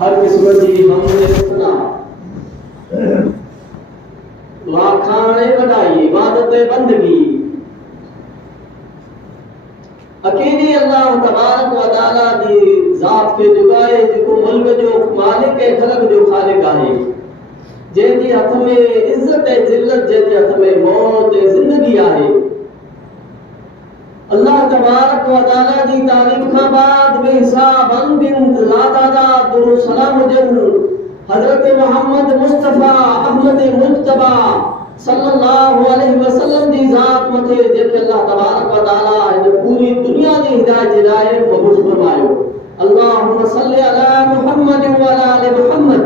हर किस्मत जी हमने सुना लाखाने बढ़ाई इबादत बंदगी अकेली अल्लाह तबारक व तआला दी जात के जुगाए जेको मुल्क जो मालिक है खलक जो खालिक आहे जेंदी हथ में इज्जत है जिल्लत जेंदी हथ में मौत है जिंदगी आहे अल्लाह तबारक व तआला दी तारीफ का बाद बेहिसाब अनगिनत लातादाद दुरूद सलाम हुजन हजरत मोहम्मद मुस्तफा अहमद मुज्तबा सल्लल्लाहु अलैहि वसल्लम दी जात मथे जेके अल्लाह तबारक व तआला इन पूरी दुनिया दी हिदायत जिलाए मबूस फरमायो अल्लाहुम्मा सल्लि अला मुहम्मद व अला आलि मुहम्मद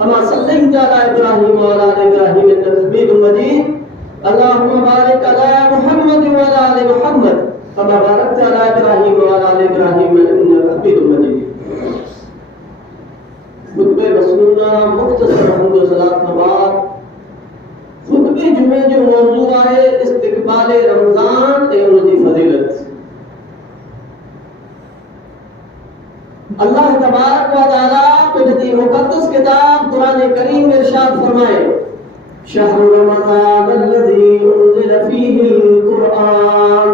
कमा सल्लैता अला इब्राहीम व अला आलि इब्राहीम इन्नका हमीदुम मजीद अल्लाहुम्मा बारिक अला मुहम्मद व अला आलि मुहम्मद कमा बारकता अला इब्राहीम व अला आलि इब्राहीम इन्नका हमीदुम मजीद खुतबे रसूलना मुख्तसर हम्द व सलात के बाद खुतबे जुमे जो मौजू है इस्तिकबाल रमजान ए उनकी फजीलत अल्लाह तबारक व तआला कुदरती मुकद्दस किताब कुरान करीम में इरशाद फरमाए शहर रमजान अल्लज़ी उन्ज़िल फीहिल कुरआन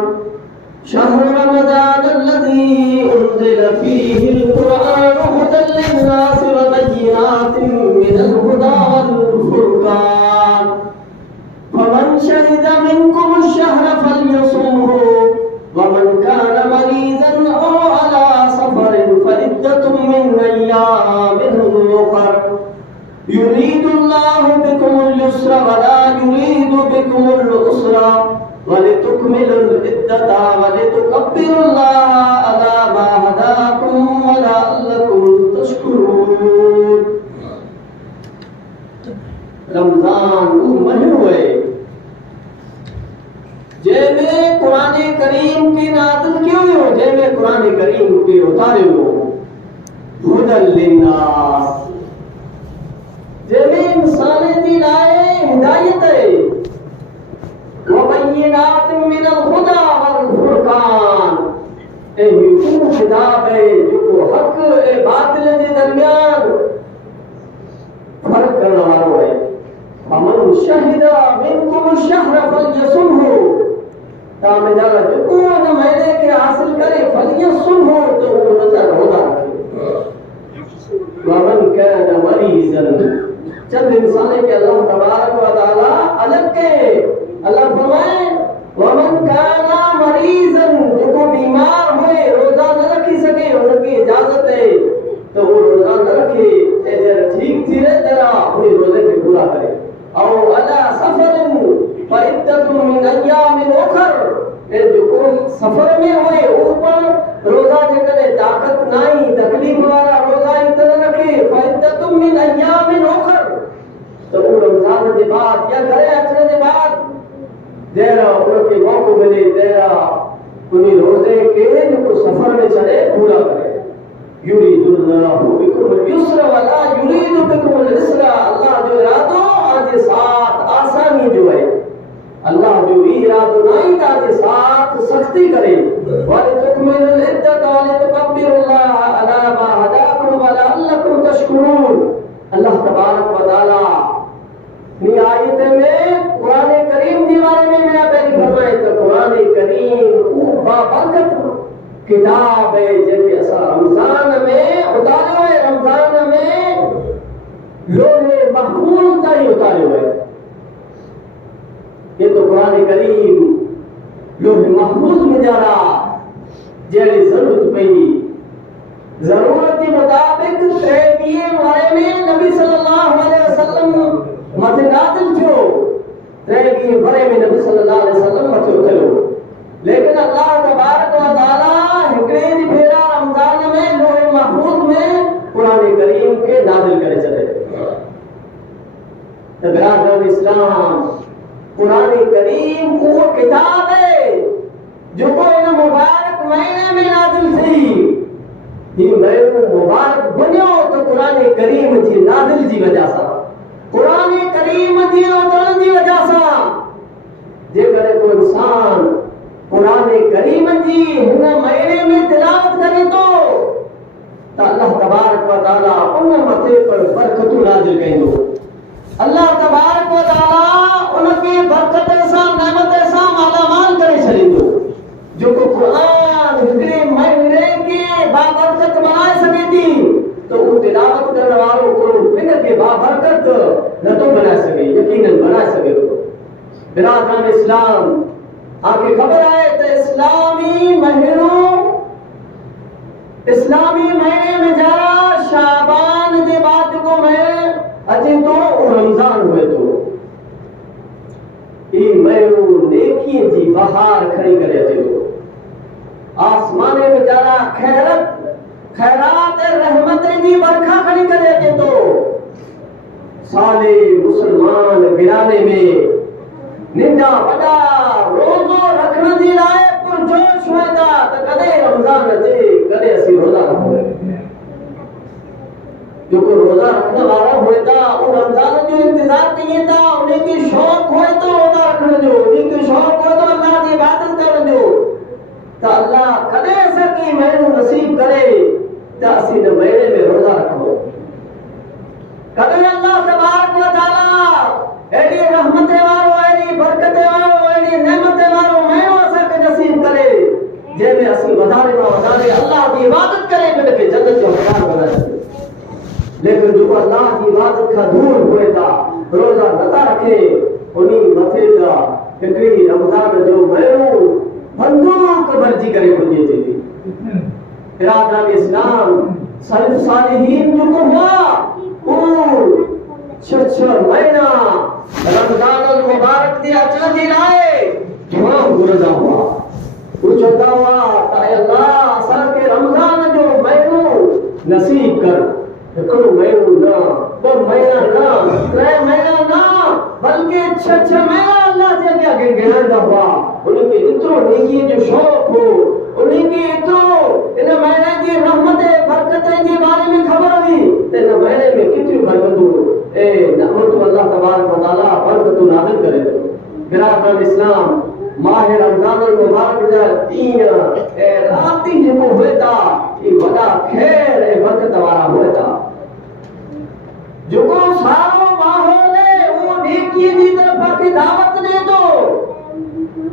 शहर रमजान अल्लज़ी उन्ज़िल फीहिल कुरआन हुदल लिन्नास व बय्यिनातिन मिनल हुदा वल फुरकान फमन शहिद मिनकुम अश-शहर फल्यसुमहु वमन कान मरीज़न औ अला सफरिन फइद्दतुम मिन अय्यामिन उखर युरीदुल्लाहु बिकुमुल युस्रा वला युरीदु बिकुमुल उसरा वलितुकमिलुल इद्दता वलितुकब्बिरुल्लाह अला मा हदाकुम वलअल्लकुम तशकुरून रमजान वो महीनो है जेमें कुरान करीम की नाज़िल क्यों हो जेमें कुरान करीम के उतारे हो हुदल लिन्नास जेमें इंसान दी लाए हिदायत है वबय्यिनात मिनल हुदा वल फुरकान ए वो किताब है जो हक ए बातिल के दरमियान फर्क करने वाला है फमन शहिदा मिनकुम अश-शहर फल्यसुमहु तामेदार जो न महीने के हासिल करे फल्यसुमहु तो वो रोजा रखे वमन कान मरीज़न चंद इंसान के अल्लाह तबारक व तआला अलग के अल्लाह फरमाए वमन काना मरीज़न जो बीमार हुए रोजा न रखी सके उनकी इजाजत है तो वो रोजा न रखे जरा ठीक थी रे जरा अपने रोजे को पूरा करे और अला सफरिन फइद्दतुम मिन अय्यामिन उखर ए जो सफर में हुए ऊपर रोजा जे कदे ताकत नहीं तकलीफ वाला रोजा इतना रखे फइद्दतुम मिन अय्यामिन उखर तो वो रमजान के बाद या घरे अचने के बाद जरा उनके मौको मिले जरा उन्हीं रोजे के जो सफर में चले पूरा करे युरीदुल्लाहु बिकुमुल युस्रा वला युरीदु बिकुमुल उसरा अल्लाह जो इरादो आगे साथ आसानी जो है अल्लाह जो इरादो नहीं आगे साथ सख्ती करे वलितुकमिलुल इद्दत वलितुकब्बिरुल्लाह अला मा हदाकुम वलअल्लकुम तशकुरून अल्लाह तबारक व तआला नी आयत में कुरान करीम के बारे में मेरा पहले फरमाए तो कुरान करीम वो बाबरकत किताब है जैसे असा रमजान में उतारे हुए रमजान में लोहे महफूज का ही उतारे हुए ये तो कुरान करीम लोहे महफूज में जा रहा जैसे जरूरत पई जरूरत के मुताबिक तैबीए बारे में नबी सल्लल्लाहु अलैहि वसल्लम मथे नाज़िल थियो तैबीए बारे में नबी सल्लल्लाहु अलैहि वसल्लम मथे उतरो लेकिन अल्लाह तबारक व तआला हिकड़े फेरा रमजान में लोहे महफूज में कुरान करीम के नाज़िल करे चले तो बिरादर इस्लाम कुरान करीम वो किताब है जो को इन मुबारक महीने में नाज़िल थी ये महीनो मुबारक बनियो तो कुरान करीम जी नाज़िल जी वजह से कुरान करीम जी उतरण जी वजह से जेकर को इंसान कुरान करीम जी इन महीने में तिलावत करे तो अल्लाह तबारक तबारक व तआला उन मथे पर बरकतूं नाज़िल कंदो। अल्लाह तबारक व तआला उनखे बरकत सां नेमत सां मालामाल करे छॾींदो। जेको क़ुरान हिकिड़े महीने खे बाबरकत बणाए सघे थी त उहो तिलावत करण वारो को इन खे बाबरकत नथो बणाए सघे, यकीनन बणाए सघे थो। बिरादरान इस्लाम, आगे खबर आहे त इस्लामी महीने में जरा शाबान जे बाद जेको महीनो अचे थो उहो रमज़ान हुए थो। ई महीनो नेकीअ जी बहार खणी करे अचे थो। आसमाने में जरा खैरात ऐं रहमत जी बरखा खणी करे अचे थो। साले मुसलमान गिराने में निंदा वॾा रोज़ो रखण जे लाइ पुरजोश हुए था त कॾहिं रमज़ान अचे, कॾहिं असीं रोज़ा रखूं। जेको रोज़ा रखण वारा हुए था उहो रमज़ान जो इंतज़ार कनि था। उनखे शौक़ हुए थो रोज़ा रखण जो, उनखे शौक़ हुए थो अल्लाह जी इबादत करण जो। त अल्लाह कॾहिं असांखे महीनो नसीब करे त असीं हिन महीने में रोज़ा रखूं। कॾहिं अल्लाह तबारक व तआला अहिड़ी रहमत वारो, अहिड़ी बरकत वारो, अहिड़ी नेमत वारो महीनो असांखे नसीब करे जंहिंमें असीं वधारे मां वधारे अल्लाह जी इबादत करे उनखे जन्नत जो हक़दार बणाए सघूं। लेकिन जेको अल्लाह जी इबादत खां दूर हुए था, रोज़ा नथा रखे, उन्ही मथे था हिकिड़ी रमज़ान जो महीनो बंदूक भरिजी करे पुॼे अचे थी। बिरादरान इस्लाम, सल्फ़ सालिहीन जेको हुआ उहो 6 महीना रमज़ान मुबारक जे अचण जे लाइ दुआ घुरंदा हुआ। उहे चवंदा हुआ त अल्लाह असांखे रमज़ान जो महीनो नसीब कर। हिकिड़ो महीनो न, 2 महीना न, 3 महीना न, बल्कि 6 महीना अल्लाह जे अॻियां गिरंदा हुआ। उनखे एतिरो नेकीअ जो शौक़ हो, उनखे एतिरो इन महीने जी रहमत ऐं बरकत जे बारे में ख़बर हुई त इन महीने में केतिरियूं बरकतूं ऐं नेमतूं अल्लाह तबारक व तआला बरकतूं नाज़िल करे थो। बिरादरान इस्लाम, माह रमज़ान मुबारक जा ॾींहं ऐं राति जेको हुए था ई वॾा ख़ैर ऐं बरकत वारा हुए था। जेको सारो माहौल उहो नेकीअ जी तरफ़ खे दावत ॾे थो।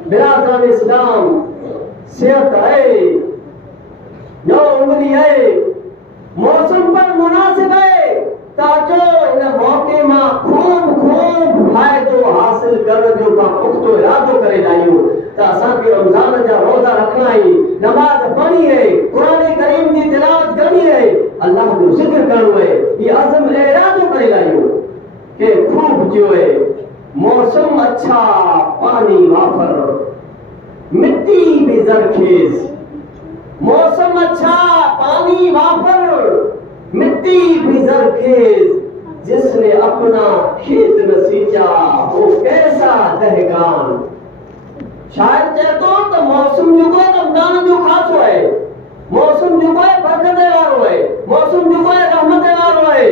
बिरादरान इस्लाम, सेहत आहे या उमिरि आहे, मौसम पर मुनासिब आहे त अचो इन मौक़े मां खूब फ़ाइदो हासिल करण जो का पुख़्तो इरादो करे लाहियूं त असांखे रमज़ान जा रोज़ा रखणा आहिनि, नमाज़ पढ़णी आहे, क़ुरान करीम जी तिलावत करणी आहे, अल्लाह जो ज़िक्र करणो आहे। ये अज़म इरादो करे लाहियूं कि खूब जो है मौसम अच्छा, पानी वाफर, मिट्टी भी जरखेज। मौसम अच्छा, पानी वाफर, मिट्टी भी जरखेज। जिसने अपना खेत न सींचा वो कैसा दहकान। शायद चेतो तो मौसम जो है रमज़ान जो खासो है, मौसम जो है बरकत वारो है, मौसम जो है रहमत वारो है।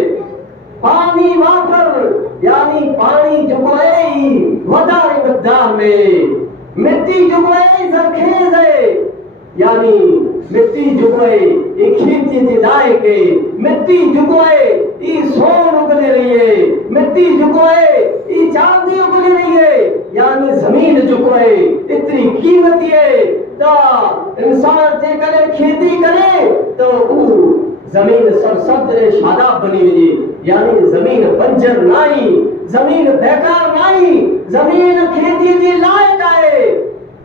पानी वाफर यानी पानी जो है वधारे मक़दार में, मिट्टी जो है जरखेज है यानी मिट्टी जो है ये खेती के लायक है, मिट्टी जो है ये सोन उगने रही है, मिट्टी जो है ये चांदी उगने रही है यानी जमीन जो है इतनी कीमती है तो इंसान जे करे खेती करे तो वो जमीन सरसब्ज शादाब बनी हुई यानी जमीन बंजर नहीं, जमीन बेकार नहीं, जमीन खेती के लायक है।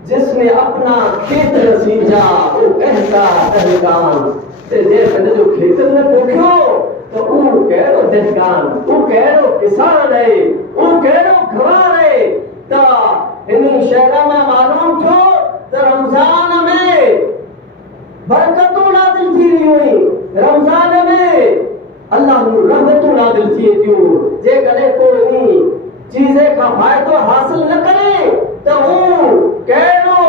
जिसने अपना खेत न सींचा वो कहता दहकान। ते जे जो खेत न पोखियो तो वो कहिड़ो दहकान, वो कहिड़ो किसान है, वो कहिड़ो गवार है। तो इन शहर में मालूम थियो तो रमज़ान में बरकतूं नाज़िल थी रही हुई, रमज़ान में अल्लाह रहमतूं नाज़िल थी थियूं। जे कॾहिं कोई चीज़ का फ़ाइदो हासिल न करे तो वो कहिड़ो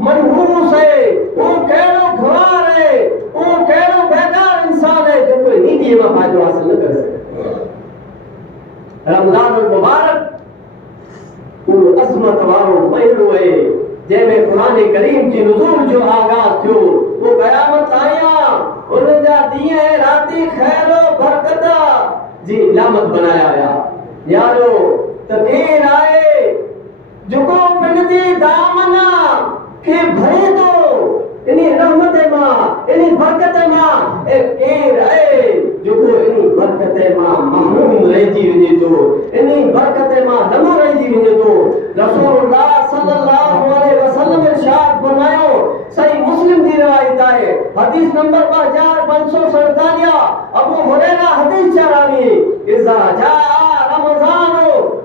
मनहूस है, वो कहिड़ो गवार है, वो कहिड़ो बेकार इंसान है जो कोई नीति में फ़ाइदो हासिल न करे सके। रमज़ान मुबारक वो अज़मत वारो महीनो है जंहिंमें क़ुरान करीम जी नुज़ूल जो आगाज़ थियो। वो क़यामत ताईं उनजा ॾींहं राति ख़ैर बरकत जी इलामत बनाया विया। यारो त केर आहे जेको पिण जे दामन खे भरे थो इन रहमत मां, इन बरकत मां। ए केर आहे जेको इन बरकत मां महरूम रहिजी वञे थो, इन बरकत मां लमो रहिजी वञे थो। रसूलुल्लाह सल्लल्लाहु अलैहि वसल्लम इरशाद फरमायो, सही मुस्लिम जी रिवायत आहे, हदीस नंबर 5547, अबू हुरैरा हदीस चरावी, इज़ा जा रमज़ान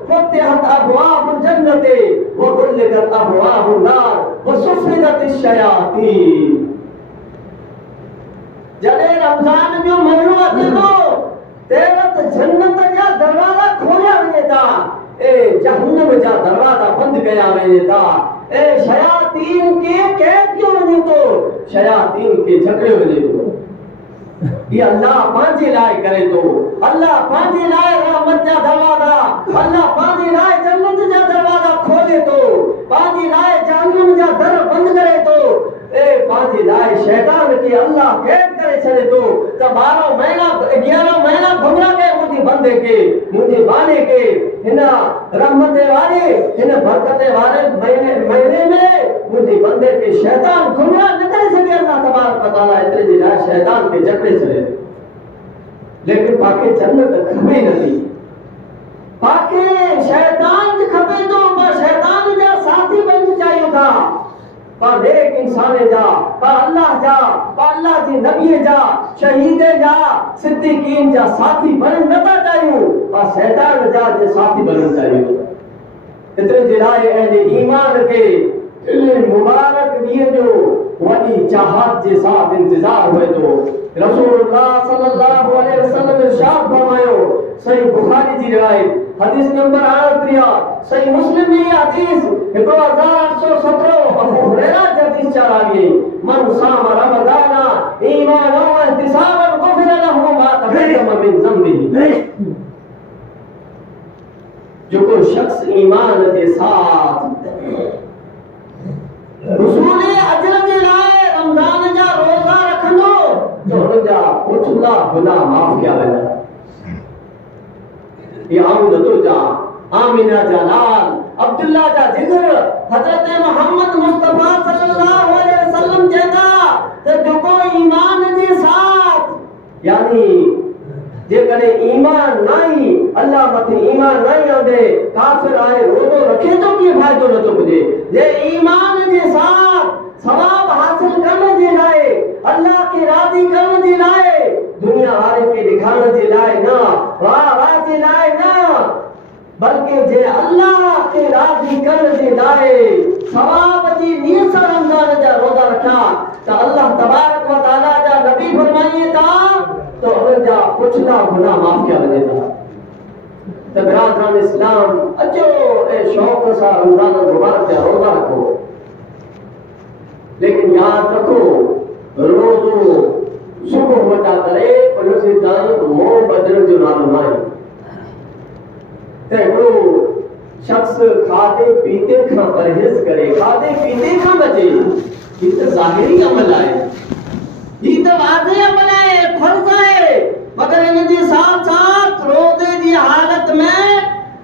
फुतिहत अबवाबुल जन्नति व गुल्लिकत अबवाबुन नार व सुफ़िदतिश शयातीन। जॾहिं रमज़ान जो महीनो अचे थो तेरे त जन्नत जा दरवाजा खोलिया वञे था, ए जहन्नम जा दरवाजा बंद कया वञे था, ए शयातीन के कैद कयो वञे थो, शयातीन के झगड़ियो वञे थो। ये अल्लाह पांजे लाइ करे थो, अल्लाह पांजे लाइ रहमत जा दरवाजा, अल्लाह पांजे लाइ जन्नत जा दरवाजा खोले थो, पांजे लाइ जहन्नम जा दर बंद करे थो। ए पांजे लाइ शैतान के अल्लाह कैद करे छड़े थो त 12 महीना 11 महीना घुमरा के मुझे बंदे के, मुझे बाने के हिन रहमत वाले हिन बरकत वाले महीने में मुझे बंदे के शैतान घुमरा न करे सके। अल्लाह तबारक व तआला इतने जी लाइ शैतान के जकड़े छड़े, लेकिन पाके जन्नत खपे नथी, पाके शैतान खपे तो शैतान जा साथी बन चाहियो था, पर नेक इंसान जा, पर अल्लाह जी नबी जा, शहीद जा, सिद्दीकीन जा साथी बन नथा चाहियो, पर शैतान जा जे साथी बनन चाहियो। इतने जे लाइ अहले ईमान के इन मुबारक ॾींहं जो वॾी चाहत जे साथ इंतजार हुए तो। रसूलुल्लाह सल्लल्लाहु अलैहि वसल्लम इरशाद फरमायो, सही बुखारी जी रिवायत, हदीस नंबर 38, सही मुस्लिम में हदीस 1817, अबू हुरैरा की हदीस चरावी, मन साम रमज़ान ईमानन व इहतिसाबन गुफिर लहु मा तक़द्दम मिन ज़म्बिही। जो कोई शख्स ईमान के साथ रसूल अजर जे लाइ रमज़ान जा रोज़ा रखंदो तो उनजा पुठला गुनाह माफ़ किया वेंदा। ये आमदतो जा, आमिना जा लाल, अब्दुल्ला जा जिगर, हजरत मोहम्मद मुस्तफा सल्लल्लाहु अलैहि वसल्लम चेता तो जो कोई ईमान के साथ यानी जे करे ईमान नहीं, अल्लाह मथे ईमान नहीं आंदे, काफिर आए रोजो रखे तो की फायदो न तो बुझे। जे ईमान के साथ सवाब हासिल करने जे लाए, अल्लाह के राजी करने जे लाए, दुनिया वाले के दिखाने जे लाए ना, वाह जे लाए ना, बल्कि जे अल्लाह के राजी करने जे लाए सवाब जी नीयत से रमजान जा रोजा रखा तो अल्लाह तबारक व तआला जा नबी फरमाइए था तो उनजा पुछला गुनाह माफ किया वञे था। तो बिरादरान इस्लाम अचो ए शौक़ सां रमजान मुबारक जा रोजा रखो, लेकिन याद रखो रोज़ो सुबह वटा करे उनसे ताईं मोह बदलण जो नालो नाहे। हिकिड़ो शख्स खाधे पीते खां परहेज़ करे, खाधे पीते खां बचे, ही त ज़ाहिरी अमल आहे, ही त वाज़े अमल आहे, फर्ज़ आहे, मगर इन जे साथ साथ रोज़े जी हालत में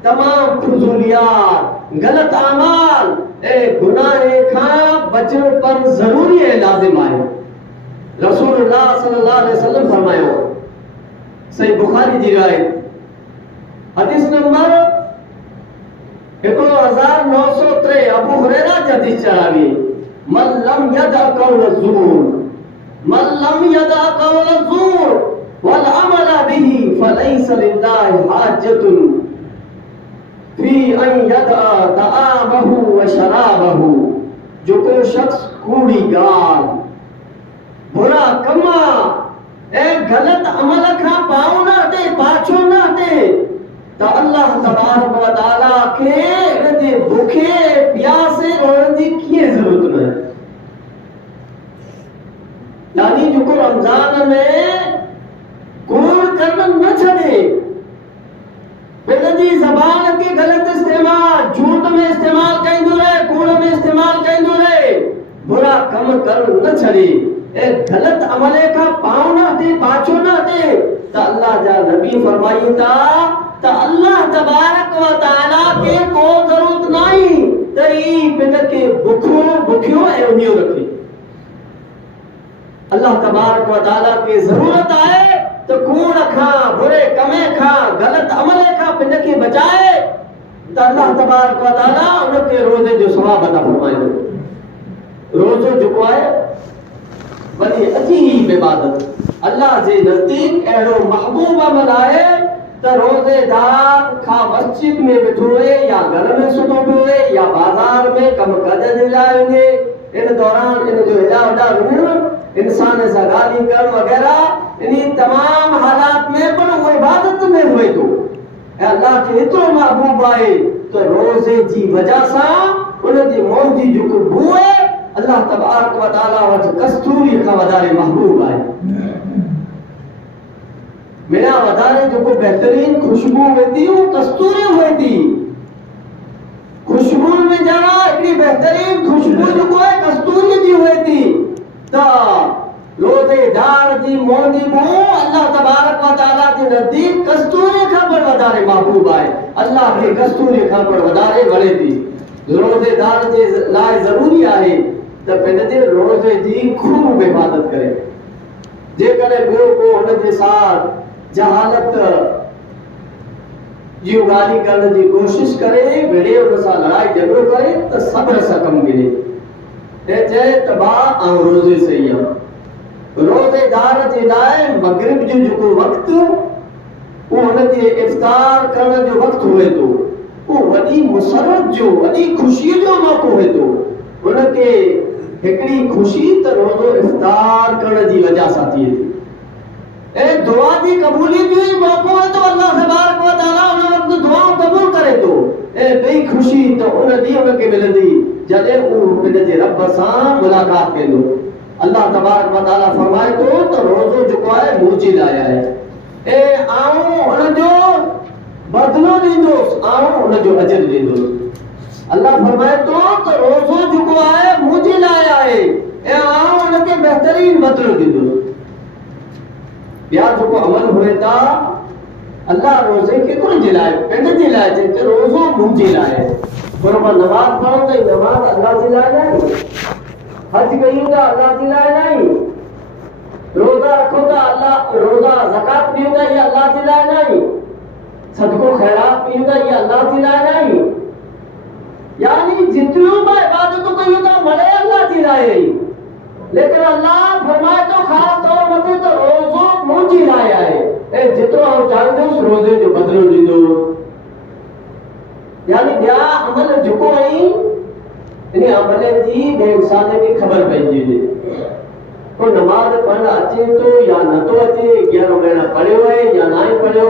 तमाम फुज़ूलियात, गलत अमाल ए गुनाह खां बचण पर ज़रूरी है, लाज़िम आहे। रसूलुल्लाह सल्लल्लाहु अलैहि वसल्लम फरमायो, सही बुखारी जी रिवायत, हदीस नंबर 1903, अबू हुरैरा की हदीस चरावी, मन लम यदा कौल ज़ूर, मन लम यदा कौल ज़ूर वल अमल बिही फलैस लिल्लाहि हाजतुन फी अन यदा तआमहु व शराबहु। जो को शख्स कूड़ी गाल, बुरा कमा ए गलत अमल खां पाओ न हटे, पाछो न हटे तो अल्लाह तबारक व तआला के इनजे भूखे प्यासे रहण जी कीअं ज़रूरत न आहे। यानी जो को रमजान में कूड़ करण न छड़े, जी ज़बान के गलत इस्तेमाल, झूठ में इस्तेमाल कईंदो रहे, कूड़ में इस्तेमाल कईंदो रहे, बुरा कम करण न छड़े, ए गलत अमले का पाँव ना दे, पाछो ना दे। तो अल्लाह जा नबी फरमाई था तो अल्लाह तबारक व तआला के को जरूरत नहीं तो ई पिन के भूखियो एवनियो रखे। अल्लाह तबारक व तआला के जरूरत आए तो कूड़ खा, बुरे कमे खा, गलत अमले खा पिन के बचाए तो अल्लाह तबारक व तआला उनके रोजे जो सवाब अता फरमाए। रोजो जो आए बड़ी अजीब इबादत अल्लाह जे नजदीक एड़ो महबूब अमल आए तो रोजेदार खा मस्जिद में बैठो या घर में सुतो हुए या बाजार में कम कदर लाएंगे इन दौरान इन जो हिला इंसान से गाली कर वगैरह इन तमाम हालात में पर वो इबादत में हुए तो अल्लाह के इतो महबूब आए तो रोजे जी वजह सा उन जी मौजी जो को बुए अल्लाह तबारक व तआला वट कस्तूरी का वदारे महबूब आए। मेरा वदारे जो को बेहतरीन खुशबू वेती वो कस्तूरी वेती। खुशबू में जरा इतनी बेहतरीन खुशबू जो को है कस्तूरी जी वेती। ता रोजेदार जी मौजी बो अल्लाह तबारक व तआला के नजदीक कस्तूरी का पर वदारे महबूब आए। अल्लाह के कस्तूरी का पर वदारे वले थी। रोजेदार जे लाए जरूरी आहे तो पंहिंजे रोज़े जी खूब इबादत करे। जेकर ॿियो को हुन जे साथ जहालत जी गाली करण जी कोशिश करे विड़े उन सां लड़ाई झगड़ो करे तो सब्र सां कम गिरे ते चए त बा ऐं रोज़े सही आहे। रोज़ेदार जे लाइ मगरिब जो जेको वक़्तु वो हुन जे इफ्तार करण जो वक़्तु हुए तो वो वॾी मुसरत जो वॾी ख़ुशीअ जो मौक़ो हुए तो उनके हिकड़ी खुशी तो रोजो इफ्तार करण जी वजह सां थिए थी। ए दुआ जी कबूलियत जो ही मौक़ो है तो अल्लाह तबारक व तआला उन वक्त दुआओं कबूल करे तो ए बई खुशी तो उन ॾींहं उनखे मिलंदी जॾहिं उहो पंहिंजे रब सां मुलाक़ात कंदो। अल्लाह तबारक व तआला फरमाए तो रोजो जेको आहे मुंहिंजे लाइ आहे ए आऊं उनजो बदलो ॾींदुसि, आऊं उनजो अजर ॾींदुसि। अल्लाह फरमाए तो रोजो जेको आहे मुंहिंजे लाइ आहे ऐं आऊं उनखे बेहतरीन बदलो ॾींदुसि। ॿिया जेको अमल हुए था अल्लाह रोज़े खे कुझु लाइ पंहिंजे लाइ चए त रोज़ो मुंहिंजे लाइ। पर मां नमाज़ पढ़ो त नमाज़ अल्लाह जे लाइ नहीं, हज कयूं त अल्लाह जे लाइ नहीं, रोज़ा रखो त अल्लाह रोज़ा ज़कात ॾियूं त इहा अल्लाह जे लाइ नहीं, सदको खैरात कयूं त इहा अल्लाह जे लाइ नहीं। यानी जितनी मैं इबादत कयूं था मरे अल्लाह जी लाए लेकिन अल्लाह फरमाए तो खास तौर मते तो रोज़ो मुंहिंजी लाइ आहे ऐं जितो आऊं चाहींदुसि रोज़े जो बदिलो ॾींदो। यानी ॿिया अमल जेको आई इन अमल जी ॿिए इंसान खे ख़बर पइजी वञे को नमाज़ पढ़ण अचे तो या नथो अचे, 11 महीना पढ़ियो आहे या ना पढ़ियो,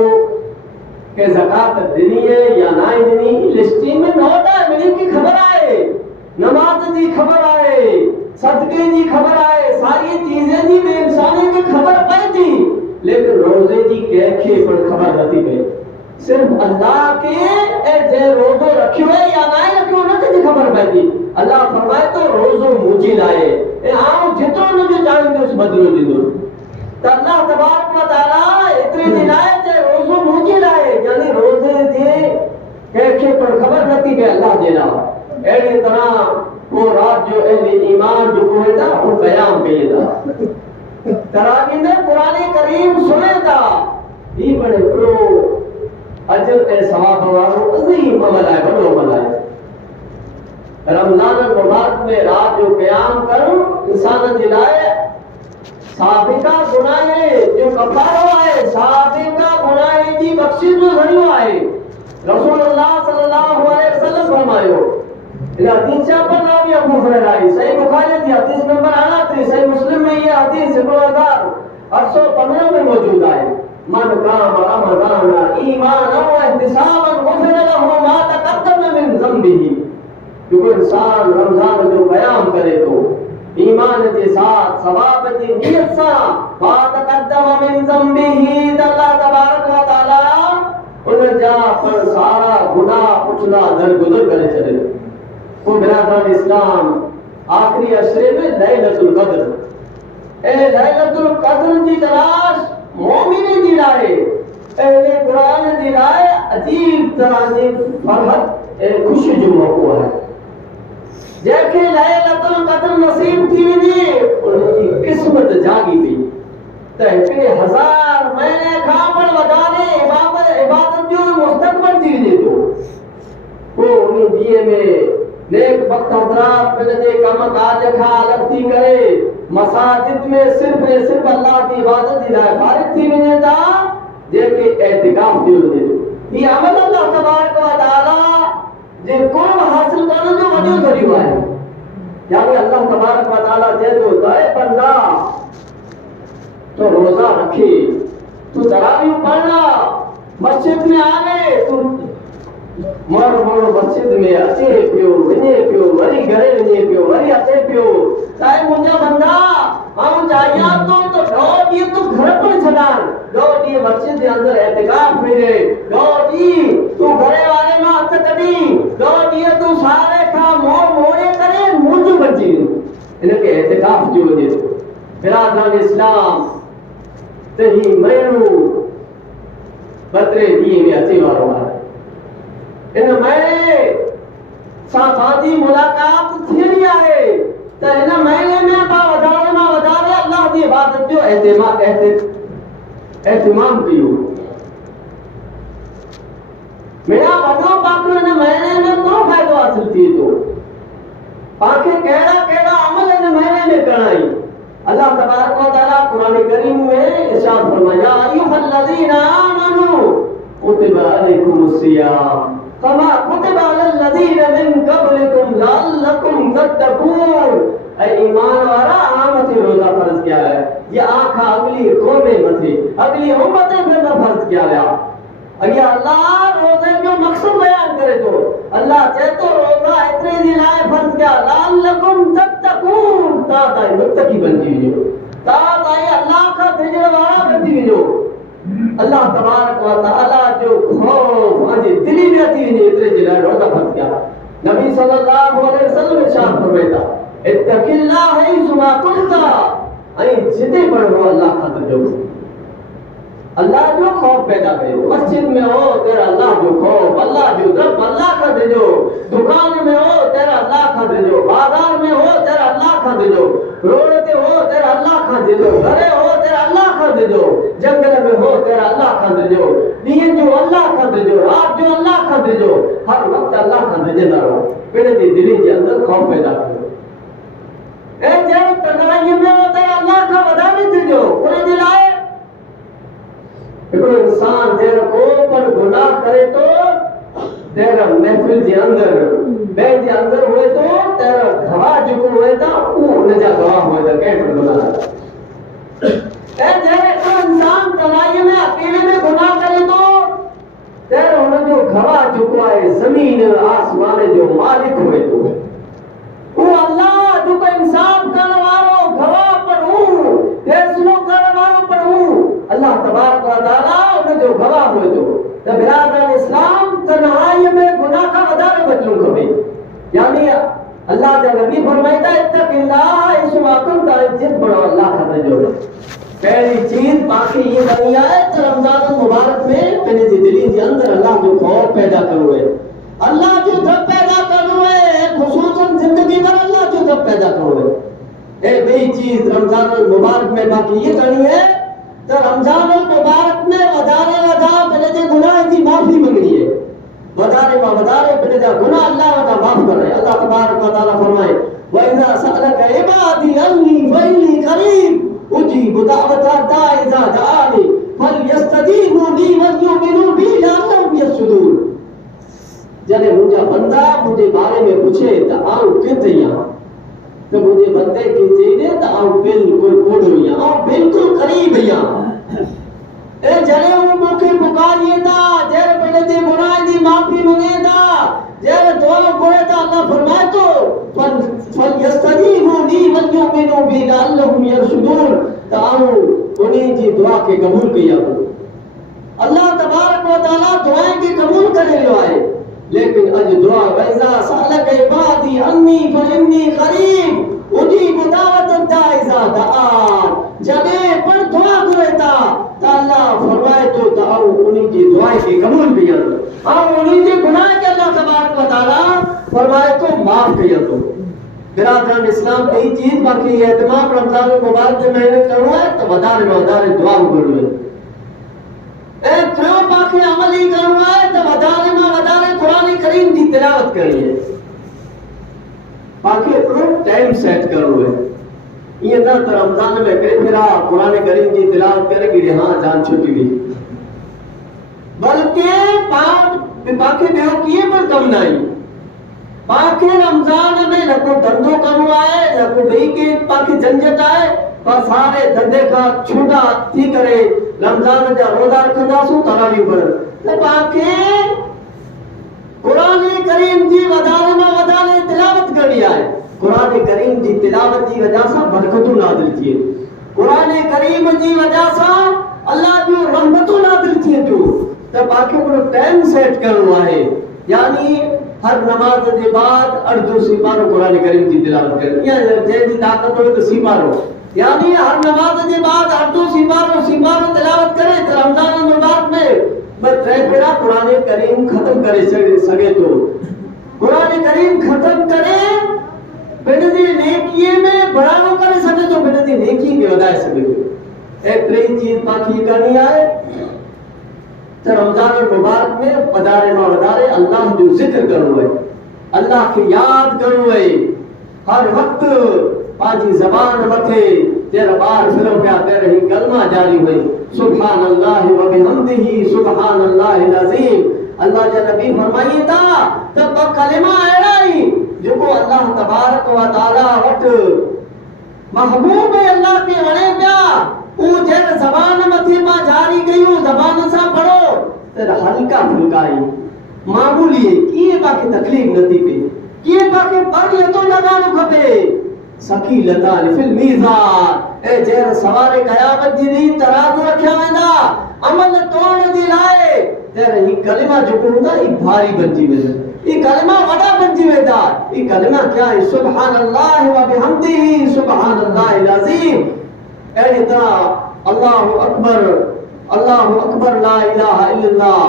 के ज़कात ॾिनी है या ना ॾिनी, लिस्टी में नोट आहे मिली की ख़बर आहे, नमाज जी ख़बर आहे, सदके जी ख़बर आहे, सारी चीजें जी ॿिए इंसान खे ख़बर पए थी लेकिन रोज़े जी कंहिंखे पण ख़बर नथी पए। सिर्फ अल्लाह के जे रोज़ो रखियो है या ना रखियो उनखे जी ख़बर पए थी। अल्लाह फरमाए तो रोज़ो मुंहिंजे लाइ ऐं आऊं जेतिरो उनजो चाहींदुसि बदिलो ॾींदुसि। त अल्लाह तबारक व तआला एतिरे जे लाइ जे रोज़ो मुंहिंजे लाइ यानी रोज़े जे कंहिंखे पण ख़बर नथी पए अल्लाह जे लाइ। अहिड़ी तरह को रात जो अहले ईमान जो कोई था वो बयान कइे था तरावी में कुरान करीम सुने था ही बड़े प्रो अजर ए सवाब वारो अजीम अमल है, बड़ो अमल है। रमजान मुबारक में रात जो क़याम करो इंसान जे लाइ साबिका गुनाहे जो कफारो आहे, साबिका गुनाहे जी बख्शिश जो ज़रियो आहे। रसूलुल्लाह सल्लल्लाहु अलैहि वसल्लम फरमायो इन हदीस पर नाम अबू हुरैरा है, सही बुखारी की हदीस नंबर 38, सही मुस्लिम में ये हदीस 2815 में मौजूद है। मन काम रमजान ईमाना व इहतिसाबन गुफिर लहु मा तक़द्दम मिन ज़म्बिही। जो इंसान रमजान जो क़याम करे तो ईमान के साथ सवाब की नियत से मा तक़द्दम मिन ज़म्बिही अल्लाह तबारक व तआला उन जा पर सारा गुनाह पुछला दरगुजर करे छॾे। वो बिरादरान इस्लाम आखिरी अशरे में लैलतुल कद्र ए लैलतुल क़द्र जी तलाश मोमिन जी लाए अहले कुरान जी लाए अजीब तरह जी फरहत खुशी जो मौको है जैके लैलतुल क़द्र नसीब थी वञे उनकी किस्मत जागी पई त हिकिड़े 1000 महीने खां पण वधारे इबादत जो मुस्तक़बिल थी वञे थो पोइ उन ॾींहं में नेक वक्त हज़रात पंहिंजे कम काज खां अलॻि थी करे मसाजिद में सिर्फ़ ऐं सिर्फ़ अल्लाह जी इबादत जे लाइ फारिग थी वञे था जेके एतिकाफ़ थी वञे थो हीअ अमल अल्लाह तबारक व तआला जे कुर्ब हासिल करण जो वॾो ज़रियो आहे यानी अल्लाह तबारक व तआला चए थो ऐ बंदा तो रोज़ा रखे तू तरावी पढ़ना मस्जिद में आवे तू माण्हू मस्जिद में अचे पियो वञे पियो वरी घरे वञे पियो वरी अचे पियो चाहे मुंहिंजा बंदा आऊं चाहियां थो त ॾह ॾींहं तूं घर पियो छॾान 2 ॾींहं मस्जिद जे अंदरि एतिकाफ़ में रहे 2 ॾींहं तूं घरे वारे मां हथ कढी 2 ॾींहं तूं सारे खां मोह मोड़े करे मुंझ बची इनखे एतिकाफ़ जो वञे थो बिरादरान इस्लाम त ही महीनो 32 ॾींहं में अचे वारो आहे इन महीने सां तव्हांजी मुलाक़ात थियणी आहे त हिन महीने में तव्हां वधारे अल्लाह जी इबादत जो एहतिमाम कयो मेरा वॾो पाको हिन महीने में को फ़ाइदो हासिल थिए थो पाखे कहिड़ा अमल हिन महीने में करणा आहिनि अल्लाह तबारक व तआला कुरान करीम में इरशाद फरमाया अय्युहल्लज़ीना आमनू कुतिबा अलैकुमुस सियाम कमा कुतिबा अलल लज़ीना मिन क़ब्लिकुम लअल्लकुम तत्तकून ऐ ईमान वारा आमते रोजा फर्ज किया है ये आखा अगली कौमें मथे अगली उम्मतें फिर फर्ज किया गया अॻियां अल्लाह रोज़े जो मक़सद बयान करे थो अल्लाह चए थो रोज़ा एतिरे जे लाइ फर्ज किया लअल्लकुम तत्तकून ताईं मुत्तकी बणजी वञो ताईं अल्लाह खां डिॼण वारा बणजी वञो अल्लाह तबारक व तआला जो खौफ अॼु दिलि में अची वञे एतिरे जे लाइ रोज़ा फर्ज किया नबी सल्लल्लाहु अलैहि वसल्लम इरशाद फरमाइता इत्तक़िल्लाह हैसुमा कुंता ऐं जिते पढ़ो अल्लाह खां डिॼो अल्लाह जो खौफ पैदा कयो मस्जिद में हो तेरा अल्लाह जो खौफ अल्लाह जो रब अल्लाह का डिॼो दुकान में हो तेरा अल्लाह का डिॼो बाज़ार में हो तेरा अल्लाह का डिॼो रोड ते हो तेरा अल्लाह का डिॼो घरे हो तेरा अल्लाह का डिॼो जंगल में हो तेरा अल्लाह का डिॼो ॾींहं जो अल्लाह का डिॼो रात जो अल्लाह का डिॼो हर वक्त अल्लाह का डिॼंदा रहो पिण जी दिलि जे अंदरि खौफ पैदा कयो ऐं जंहिं तनाईअ में हो तेरा अल्लाह का वधारे डिॼो उन जे लाइ हिकिड़ो इंसान जहिड़ो को पण गुनाह करे थो तेरा महफ़िल जे अंदरि ॿिए जे अंदरि हुए थो तेरा गवाह जेको हुए था उहो हुनजा गवाह हुए था कंहिं पण गुनाह ऐं जहिड़ो इंसान तनाईअ में अकेले में गुनाह करे थो तेरा हुनजो गवाह जेको आहे ज़मीन आसमान जो मालिक हुए थो उहो अल्लाह जेको इंसाफ करण वारो गवाह पर हूं फैसलो करण वारो पर हूं अल्लाह तबारक व तआला उनजो गवाह हुए थो त बिरादरान इस्लाम तन्हाई में गुनाह खां वधारे बचणु खपे यानी अल्लाह जा नबी फरमाईंदा इत्तक़िल्लाह हैसुमा कुंता जित बड़ो अल्लाह खां डिॼो पहिरीं चीज बाक़ी ये करनी है तो रमजान मुबारक में पंहिंजे दिलि जे अंदरि अल्लाह जो खौफ पैदा करणो है अल्लाह जो डप पैदा करणो है ख़ुसूसन जिंदगी भर अल्लाह जो डप पैदा करणो है ए ॿी चीज रमजान मुबारक में बाक़ी ये करनी है तो रमजान मुबारक में वधारे पंहिंजे गुनाह जी माफ़ी मंगणी है वधारे पंहिंजा गुनाह अल्लाह वटां माफ़ करे अल्लाह तबारक व तआला फरमाए व इज़ा सअलका इबादी अन्नी फइन्नी क़रीब उजीब दावत दाई इज़ा दआनी फलयस्तजीबू ली वलयुमिनू बी लअल्लहुम यशकुरून जॾहिं मुंहिंजा बंदा मुंहिंजे बारे में पुछे त आऊं किथे आहियां तो मुझे बंदे की चीज़ तो आप बिल्कुल कोड़ो या आप बिल्कुल करीब या ए जरे वो मुखे पुकारिए ता जरे पहले जे गुनाह दी माफी मांगे ता जरे दुआ करे ता अल्लाह फरमाए तो फल यस्तजीबू ली वलयुमिनू बी लअल्लहुम यरशुदून ताऊ उन्हीं जी दुआ के कबूल किया अल्लाह तबारक व तआला दुआएं के कबूल करे लो आए लेकिन अज दुआ वैसा सालक इबादी अन्नी फइन्नी करीब उजीब दावत दाई इज़ा दआन, जॾहिं पर दुआ घुरे था त अल्लाह फरमाए थो त आउं उन्ही जी दुआ खे क़बूल कयां थो, ऐं उन्ही जे गुनाह खे अल्लाह तबारक व तआला फरमाए थो माफ़ कयां थो। बिरादरान इस्लाम कई चीज बाक़ी एहतमाम रमजान मुबारक जे महीने करणो आहे त वधारे में वधारे दुआ घुरणी आहे, ऐं टियों बाक़ी अमल ही करणो आहे त वधारे में वधारे क़ुरान करीम जी तिलावत करणी आहे। बाक़ी हिकिड़ो टाइम सेट करणो आहे, ये न त रमजान में कई फिरा क़ुरान करीम जी तिलावत करे कि हाँ जान छुटी गई, बल्कि बाक़ी ॿियो कीअं बि कमु न आई। बाक़ी रमजान में न को धंधो करणो आहे, न को ॿई के बाक़ी झंझट आहे, बस सारे धंधे खां छूटा थी करे रमजान जा रोज़ा रखंदासूं, तरावी पढ़नि त बाक़ी क़ुरान करीम जी वधारे में वधारे तिलावत करणी आहे। क़ुरान करीम जी तिलावत जी वजह सां बरकतूं नाज़िल थिए, क़ुरान करीम जी वजह सां अल्लाह जूं रहमतूं नाज़िल थिए थियूं। त बाक़ी हिकिड़ो टाइम सेट करणो आहे, यानी हर नमाज के बाद अर्धो सीमारो कुरान करीम की तिलावत करनी है, जैसी ताकत हो तो सीमारो, यानी हर नमाज के बाद अर्धो सीमारो तिलावत करे तो रमजान मुबारक में बस फिरा कुरान करीम खत्म करे सके तो कुरान करीम खत्म करे बिनती नेकी में बढ़ावो करे सके तो बिनती नेकी के वधाए सके तो एक टी चीज बाकी करनी है। तो रमजान मुबारक में वधारे में वधारे अल्लाह जो जिक्र करो है, अल्लाह की याद करो है, हर वक्त पाजी जबान मथे तेरा बार फिरो पे तेरे ही कलमा जारी हुई, सुभान अल्लाह व बिहम्दिही सुभान अल्लाहिल अज़ीम। अल्लाह जे नबी फरमाई था तब कलमा अहिड़ा जो को अल्लाह तबारक व तआला वट महबूब है, अल्लाह के वणे पिया ऊ जर जबान मथे मा जारी गयो जबान सा पढ़ो तर हल्का फुल्का ही मामूली है, किए बाकी तकलीफ नथी पे, किए बाकी पर ये तो लगानो खपे सकीलता फिल मीज़ान, ए जर सवारे कयामत जी दी तराजू रखया वेंदा अमल तोड़ दी लाए तेरे ही कलमा जो कोंदा ई भारी बनजी वेंदा, ई कलमा वडा बनजी वेंदा। ई कलमा क्या है? सुभान अल्लाह व बिहम्दिही सुभान अल्लाहिल अज़ीम। ऐ तरह अल्लाहु अकबर ला इलाहा इल्लल्लाह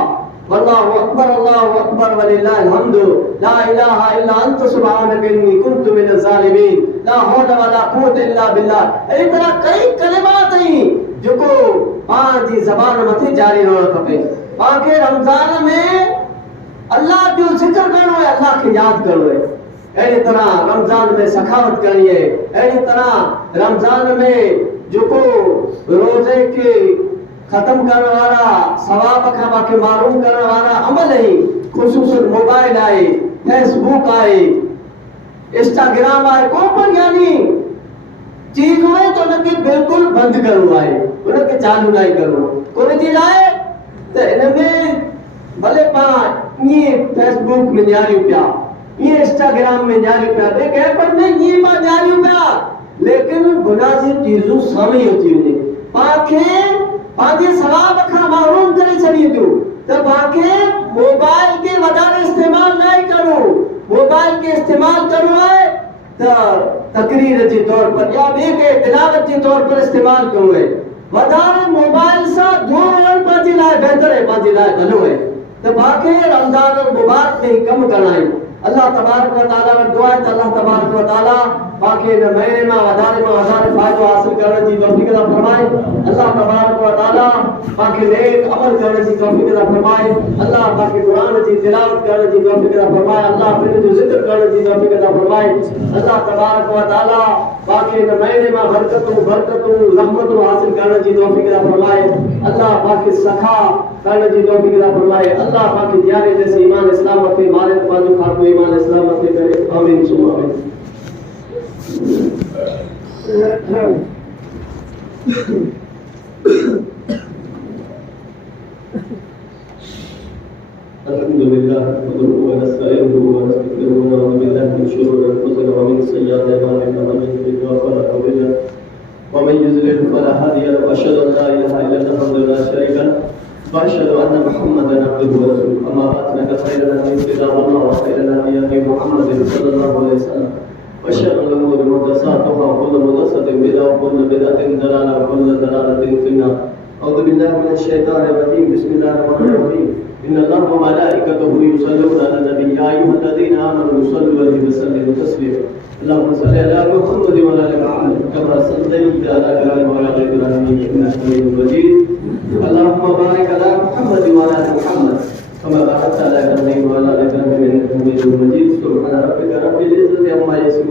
वल्लाहु अकबर वलिल्लाहिल हम्दु ला इलाहा इल्ला अंत सुब्हानका इन्नी कुन्तु मिनज़ ज़ालिमीन ला हौला वला कुव्वता इल्ला बिल्लाह। ऐ तरह कई कलिमात आई जेको पांजी ज़बान मथे जारी रहणो खपे। बाकी रमजान में अल्लाह जो जिक्र करणो है, अल्लाह के याद करणो है। ऐ तरह रमजान में सखावत करनी है, ऐ तरह रमजान में जो रोजे के खत्म करने वाला सवाब का बाकी मालूम करने वाला अमल है, खुसूसन मोबाइल आए, फेसबुक आए, इंस्टाग्राम आए, को पर यानी चीज हुए तो उनके बिल्कुल बंद करो आए, उनके चालू नहीं करो। कोई चीज आए तो इनमें भले पा ये फेसबुक में जारी पिया, ये इंस्टाग्राम में जारी पिया, देखे पर में ये पा जारी पिया, लेकिन गुनाह जी चीजों सामने होती हुई पाखे पाजे सवाब का मालूम करे छड़ी दो। तो बाकी मोबाइल के वधारे इस्तेमाल नहीं करो, मोबाइल के इस्तेमाल करो है तो तकरीर के तौर पर या बे के तिलावत के तौर पर इस्तेमाल करो है। वधारे मोबाइल से दूर पाजे लाए बेहतर है, पाजे लाए भलो है। तो बाकी रमजान मुबारक में कम करना है। अल्लाह तबारक व तआला में दुआ है, अल्लाह तबारक व तआला बाकी इन महीने में वधारे फायदो हासिल करने की तौफीक अता फरमाए। अल्लाह तबारक व तआला बाकी नेक अमल करने की तौफीक अता फरमाए। अल्लाह बाकी कुरान की तिलावत करने की तौफीक अता फरमाए। अल्लाह फिर जो जिक्र करने की तौफीक अता फरमाए। अल्लाह तबारक व तआला बाकी इन महीने में बरकतों रहमतों हासिल करने की तौफीक अता फरमाए। अल्लाह बाकी सखा करने की तौफीक अता फरमाए। अल्लाह बाकी दियारे जैसे ईमान इस्लाम पे मारे बाजू खातो ईमान इस्लाम पे करे। आमीन सुमा आमीन। अल्हम्दुलिल्लाह व नस्तईनुहु व नस्तगफिरुहु व नऊज़ु बिल्लाहि मिन शुरूरि अंफुसिना व मिन सय्यिआति अअमालिना मन यहदिहिल्लाहु फला मुडिल्ल लहु व मन युद्लिल फला हादिया लहु। अशहदु अन ला इलाहा इल्लल्लाह वहदहु ला शरीका लहु व अशहदु अन्ना मुहम्मदन अब्दुहु व रसूलुहु। अम्मा बाद फ़इन्न खैरल हदीस किताबुल्लाह व खैरल हदि हदि मुहम्मदिन सल्लल्लाहु अलैहि वसल्लम وشر الأمور محدثاتها وكل محدثة بدعة وكل بدعة ضلالة وكل ضلالة في النار. أعوذ بالله من الشيطان الرجيم. بسم الله الرحمن الرحيم. إن الله وملائكته يصلون على النبي يا أيها الذين آمنوا صلوا عليه وسلموا تسليما. اللهم صل على محمد وعلى آل محمد كما صليت على إبراهيم وعلى آل إبراهيم إنك حميد مجيد. اللهم بارك على محمد وعلى آل محمد كما باركت على إبراهيم وعلى آل إبراهيم إنك حميد مجيد. سبحان ربك رب العزة عما يصفون